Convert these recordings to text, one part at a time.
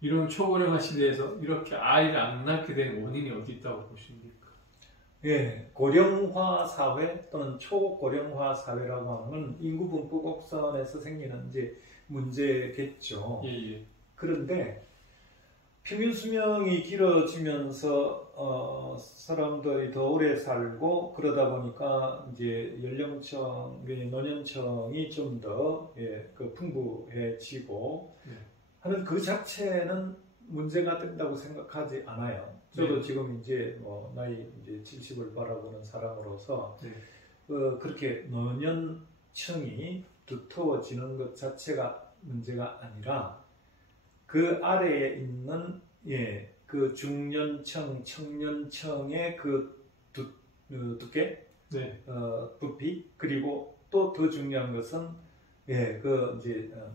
이런 초고령화 시대에서 이렇게 아이를 안 낳게 된 원인이 어디 있다고 보십니까? 예, 고령화 사회 또는 초고령화 사회라고 하는 건 인구 분포 곡선에서 생기는 이제 문제겠죠. 예. 그런데 평균 수명이 길어지면서 사람들이 더 오래 살고 그러다 보니까 이제 노년층이 좀 더 풍부해지고 하는 그 자체는 문제가 된다고 생각하지 않아요. 저도 지금 이제 나이 이제 70을 바라보는 사람으로서 그렇게 노년층이 두터워지는 것 자체가 문제가 아니라 그 아래에 있는 그 중년층, 청년층의 그 두께, 부피, 그리고 또 더 중요한 것은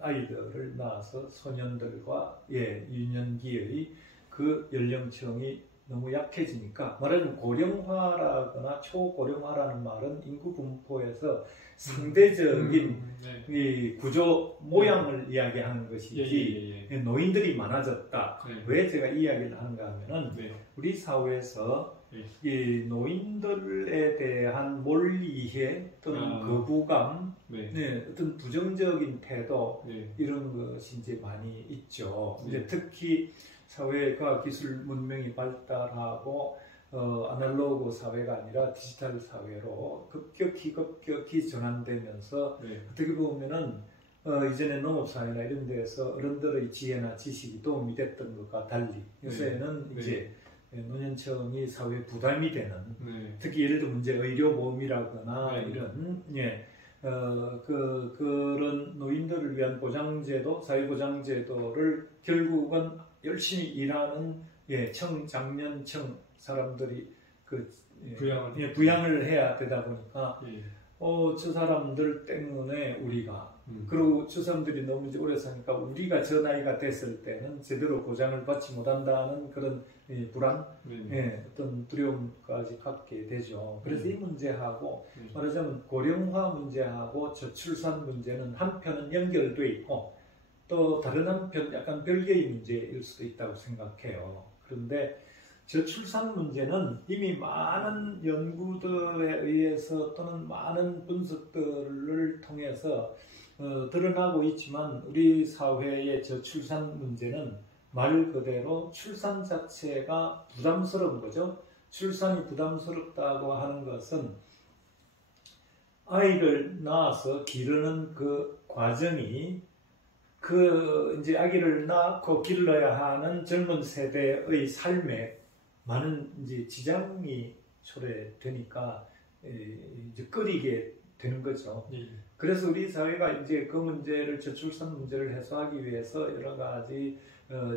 아이들을 낳아서 소년들과 유년기의 그 연령층이 너무 약해지니까, 말하자면 고령화라거나 초고령화라는 말은 인구 분포에서 상대적인 이 구조 모양을 이야기하는 것이지 노인들이 많아졌다. 왜 제가 이야기를 하는가 하면은 우리 사회에서 이 노인들에 대한 몰이해 또는 거부감, 어떤 부정적인 태도 이런 것이 이제 많이 있죠. 이제 특히 사회가 기술 문명이 발달하고 아날로그 사회가 아니라 디지털 사회로 급격히 전환되면서 어떻게 보면은 이전에 농업사회나 이런 데에서 어른들의 지혜나 지식이 도움이 됐던 것과 달리 요새는 이제 노년층이 사회에 부담이 되는 특히 예를 들어 문제 의료보험이라거나 이런 그런 노인들을 위한 보장제도, 사회보장제도를 결국은 열심히 일하는 청장년층 사람들이 부양을 해야 되다 보니까 저 사람들 때문에 우리가 그리고 저 사람들이 너무 오래 사니까 우리가 저 나이가 됐을 때는 제대로 보장을 받지 못한다는 그런 불안, 어떤 두려움까지 갖게 되죠. 그래서 이 문제하고 말하자면 고령화 문제하고 저출산 문제는 한편은 연결돼 있고 또 다른 한편 약간 별개의 문제일 수도 있다고 생각해요. 그런데 저출산 문제는 이미 많은 연구들에 의해서 또는 많은 분석들을 통해서 드러나고 있지만 우리 사회의 저출산 문제는 말 그대로 출산 자체가 부담스러운 거죠. 출산이 부담스럽다고 하는 것은 아이를 낳아서 기르는 그 과정이 이제 아기를 낳고 길러야 하는 젊은 세대의 삶에 많은 이제 지장이 초래되니까 이제 꺼리게 되는 거죠. 그래서 우리 사회가 이제 그 문제를 저출산 문제를 해소하기 위해서 여러 가지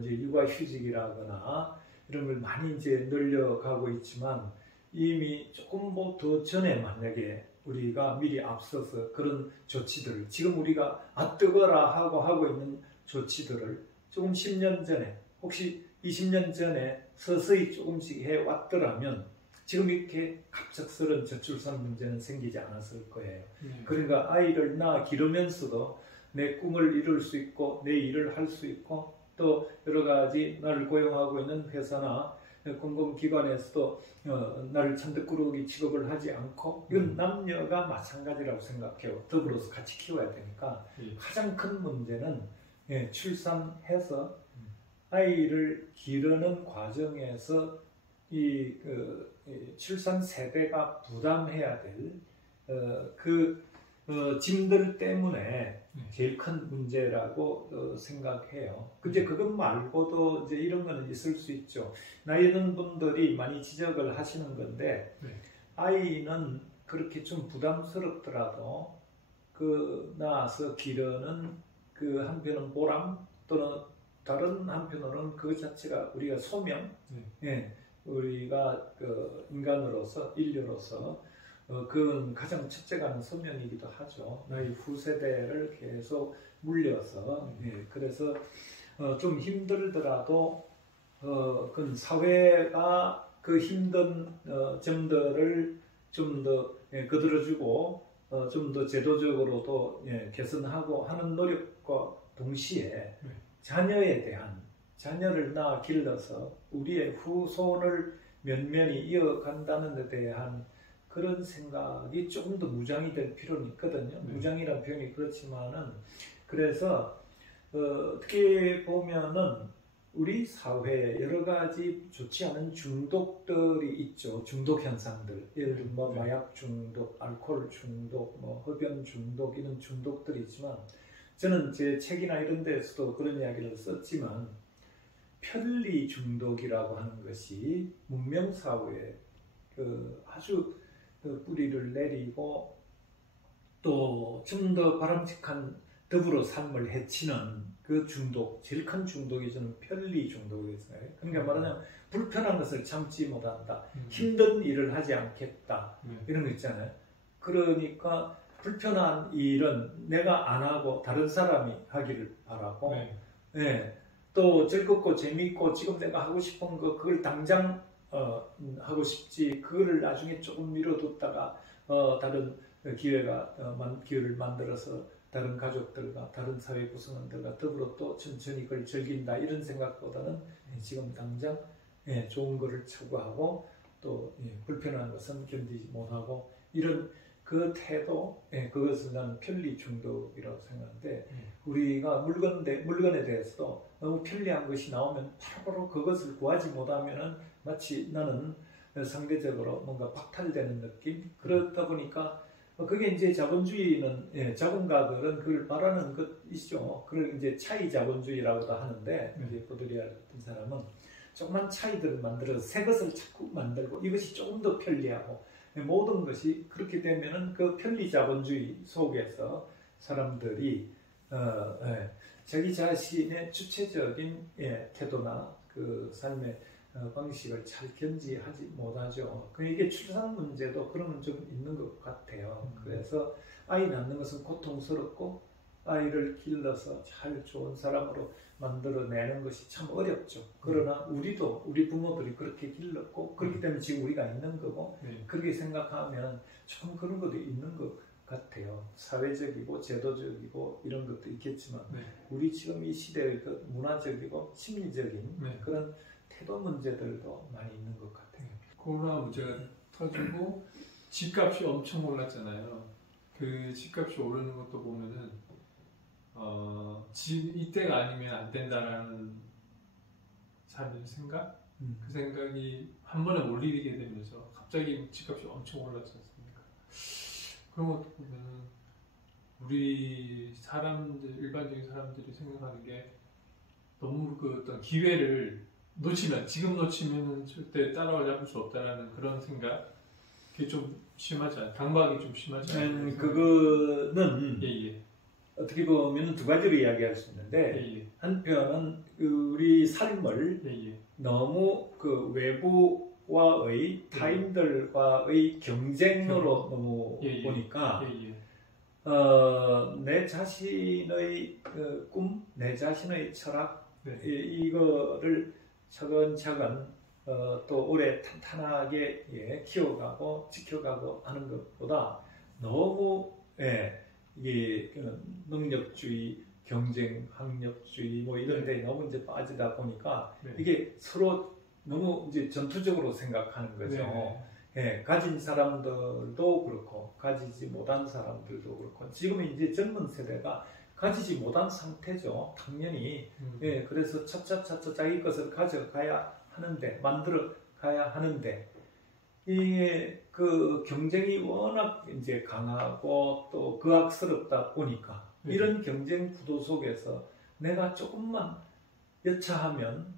이제 육아휴직이라거나 이런 걸 많이 이제 늘려가고 있지만 이미 조금 더 전에 만약에 우리가 미리 앞서서 그런 조치들을 지금 우리가 뜨거라 하고 있는 조치들을 조금 10년 전에 혹시 20년 전에 서서히 조금씩 해왔더라면 지금 이렇게 갑작스런 저출산 문제는 생기지 않았을 거예요. 그러니까 아이를 낳아 기르면서도 내 꿈을 이룰 수 있고 내 일을 할 수 있고 또 여러 가지 나를 고용하고 있는 회사나 공공기관에서도 나를 천덕꾸러기 취급을 하지 않고 이건 남녀가 마찬가지라고 생각해요. 더불어서 같이 키워야 되니까 가장 큰 문제는 출산해서 아이를 기르는 과정에서 이 출산 세대가 부담해야 될 짐들 때문에 제일 큰 문제라고 생각해요. 근데 그것 말고도 이제 이런 거는 있을 수 있죠. 나이 든 분들이 많이 지적을 하시는 건데 아이는 그렇게 좀 부담스럽더라도 낳아서 기르는 그 한편은 보람 또는 다른 한편으로는 그 자체가 우리가 소명, 우리가 인간으로서 인류로서 그건 가장 첫째가는 소명이기도 하죠. 나의 후세대를 계속 물려서 그래서 좀 힘들더라도 그 사회가 그 힘든 점들을 좀 더 거들어주고 좀 더 제도적으로도 개선하고 하는 노력과 동시에 자녀에 대한 자녀를 낳아 길러서 우리의 후손을 면면히 이어간다는 데 대한 그런 생각이 조금 더 무장이 될 필요는 있거든요. 무장이라는 표현이 그렇지만은 그래서 어떻게 보면은 우리 사회에 여러 가지 좋지 않은 중독들이 있죠. 중독 현상들. 예를 들면 뭐 마약 중독, 알코올 중독, 뭐 흡연 중독 이런 중독들이 있지만 저는 제 책이나 이런 데서도 그런 이야기를 썼지만 편리 중독이라고 하는 것이 문명 사회에 아주 뿌리를 내리고 또 좀 더 바람직한 더불어 삶을 해치는 그 중독, 제일 큰 중독이 저는 편리 중독이었어요. 그러니까 말하자면 불편한 것을 참지 못한다. 힘든 일을 하지 않겠다. 이런 거 있잖아요. 그러니까 불편한 일은 내가 안 하고 다른 사람이 하기를 바라고 네. 또 즐겁고 재밌고 지금 내가 하고 싶은 거 그걸 당장 하고 싶지 그거를 나중에 조금 미뤄뒀다가 다른 기회를 만들어서 다른 가족들과 다른 사회 구성원들과 더불어 또 천천히 그걸 즐긴다 이런 생각보다는 지금 당장 좋은 거를 추구하고 또 불편한 것은 견디지 못하고 이런 그 태도 그것을 나는 편리 중독이라고 생각하는데 우리가 물건에 대해서도 너무 편리한 것이 나오면 바로 그것을 구하지 못하면은 마치 나는 상대적으로 뭔가 박탈되는 느낌 그렇다 보니까 그게 이제 자본주의는 자본가들은 그걸 말하는 것이죠. 그걸 이제 차이 자본주의라고도 하는데 이제 보드리아 같은 사람은 조그만 차이들을 만들어서 새 것을 자꾸 만들고 이것이 조금 더 편리하고 모든 것이 그렇게 되면은 그 편리 자본주의 속에서 사람들이 자기 자신의 주체적인 태도나 그 삶의 방식을 잘 견지하지 못하죠. 이게 출산 문제도 그런 건 좀 있는 것 같아요. 그래서 아이 낳는 것은 고통스럽고 아이를 길러서 잘 좋은 사람으로 만들어내는 것이 참 어렵죠. 그러나 우리 부모들이 그렇게 길렀고 그렇기 때문에 지금 우리가 있는 거고 그렇게 생각하면 좀 그런 것도 있는 것 같아요. 사회적이고 제도적이고 이런 것도 있겠지만 우리 지금 이 시대의 그 문화적이고 심리적인 그런 태도 문제들도 많이 있는 것 같아요. 코로나 문제가 터지고 집값이 엄청 올랐잖아요. 그 집값이 오르는 것도 보면은 이때가 아니면 안 된다라는 사람들의 생각? 그 생각이 한 번에 몰리게 되면서 갑자기 집값이 엄청 올랐지 않습니까? 그런 것도 보면은 우리 사람들, 일반적인 사람들이 생각하는 게 너무 그 어떤 기회를 지금 놓치면 절대 따라잡을 수 없다라는 그런 생각? 그게 좀 심하지 않아요? 강박이 좀 심하지 않아요? 그거는 어떻게 보면 두 가지로 이야기할 수 있는데 한편은 우리 삶을 너무 그 외부와의 타인들과의 경쟁으로 너무 보니까 내 자신의 꿈, 내 자신의 철학 이거를 차근차근 또 오래 탄탄하게 키워가고 지켜가고 하는 것보다 너무 이게 능력주의, 경쟁, 학력주의 뭐 이런 데 너무 이제 빠지다 보니까 이게 서로 너무 이제 전투적으로 생각하는 거죠. 가진 사람들도 그렇고 가지지 못한 사람들도 그렇고 지금 이제 젊은 세대가 가지지 못한 상태죠. 당연히. 그래서 차차차차 자기 것을 가져가야 하는데 만들어 가야 하는데 이게 그 경쟁이 워낙 이제 강하고 또 극악스럽다 보니까 이런 경쟁 구도 속에서 내가 조금만 여차하면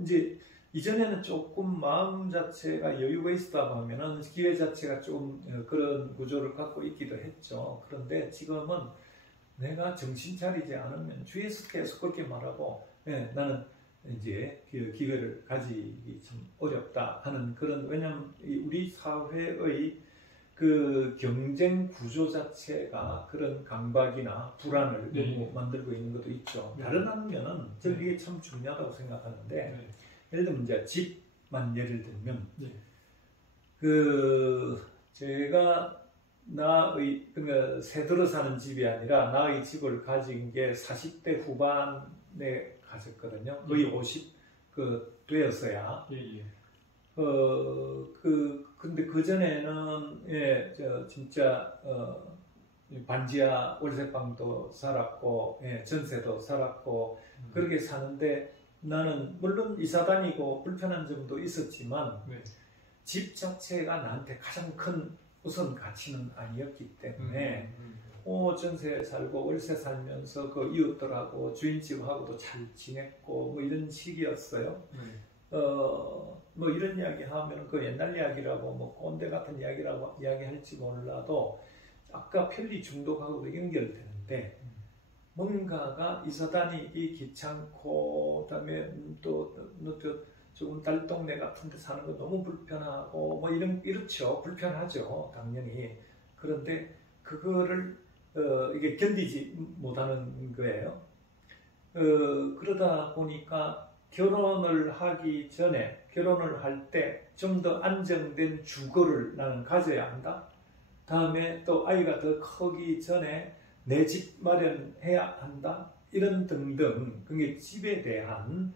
이제 이전에는 조금 마음 자체가 여유가 있었다고 하면은 기회 자체가 좀 그런 구조를 갖고 있기도 했죠. 그런데 지금은 내가 정신 차리지 않으면 주위에서 계속 그렇게 말하고 나는 이제 기회를 가지기 참 어렵다 하는 그런 왜냐하면 우리 사회의 그 경쟁 구조 자체가 그런 강박이나 불안을 너무 만들고 있는 것도 있죠. 다른 한면은 저는 이게 참 중요하다고 생각하는데 예를 들면 이제 집만 예를 들면 그 제가 그러니까 새 들어 사는 집이 아니라 나의 집을 가진 게 40대 후반에 가졌거든요. 거의 50 되었어야. 예. 근데 그전에는, 예, 진짜, 반지하 월세방도 살았고, 예, 전세도 살았고, 그렇게 사는데 나는 물론 이사 다니고 불편한 점도 있었지만, 네. 집 자체가 나한테 가장 큰 우선 가치는 아니었기 때문에, 전세 살고 월세 살면서 그 이웃들하고 주인집하고도 잘 지냈고, 뭐 이런 식이었어요. 뭐 이런 이야기 하면 그 옛날 이야기라고 뭐 꼰대 같은 이야기라고 이야기할지 몰라도 아까 편리 중독하고도 연결되는데 뭔가가 이사 다니기 귀찮고 그다음에 또 조금 딸동네 같은 데 사는 거 너무 불편하고 뭐 이렇죠. 불편하죠. 당연히. 그런데 그거를 이게 견디지 못하는 거예요. 그러다 보니까 결혼을 하기 전에 결혼을 할 때 좀 더 안정된 주거를 나는 가져야 한다. 다음에 또 아이가 더 크기 전에 내 집 마련해야 한다. 이런 등등 그게 집에 대한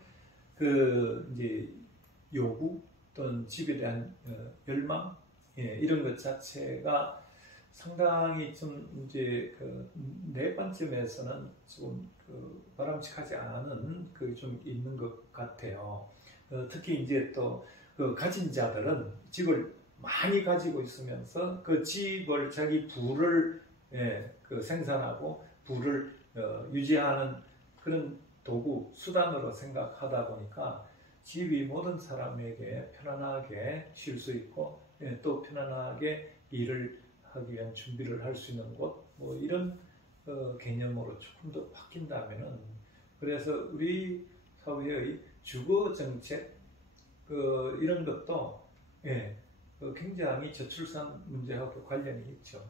그 이제 요구 또는 집에 대한 열망 이런 것 자체가 상당히 좀 이제 내 관점에서는 좀 바람직하지 않은 그 좀 있는 것 같아요. 특히 이제 또 가진 자들은 집을 많이 가지고 있으면서 그 집을 자기 부를 생산하고 부를 유지하는 그런 도구 수단으로 생각하다 보니까 집이 모든 사람에게 편안하게 쉴 수 있고 또 편안하게 일을 하기 위한 준비를 할 수 있는 곳, 뭐 이런 개념으로 조금 더 바뀐다면은 그래서 우리 사회의 주거 정책 이런 것도 굉장히 저출산 문제하고 관련이 있죠.